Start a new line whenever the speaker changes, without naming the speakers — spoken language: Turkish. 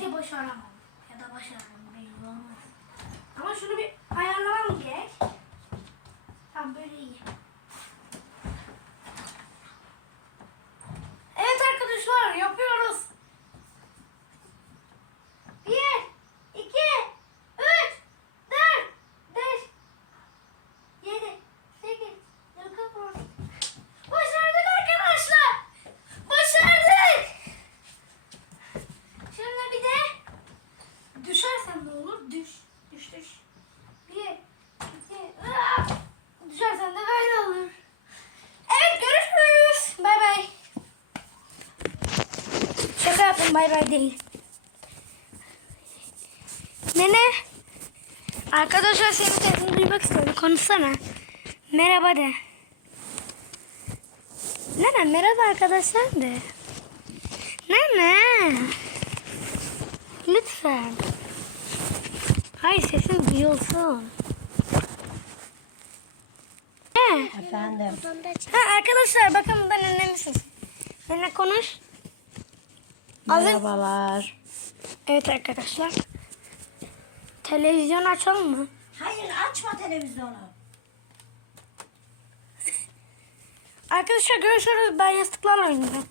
Bence başaramam. Ya da başaramam. Belli. Ama şunu bir ne olur? Düş, düş, düş. Bir, iki, ıı, düşersen de böyle olur. Evet görüşürüz. Bay bay. Şaka yaptım bay bay değil. Nene. Arkadaşlar senin sesini duymak istiyorum. Konuşsana. Merhaba de. Nene merhaba arkadaşlar de. Nene. Lütfen. Hayır sesin duyulsun. Ne?
Efendim.
Ha, arkadaşlar bakın nenemin sesi. Nene konuş.
Merhabalar.
Evet arkadaşlar. Televizyon açalım mı?
Hayır açma televizyonu.
Arkadaşlar görüşürüz. Ben yastıklarla oynayacağım.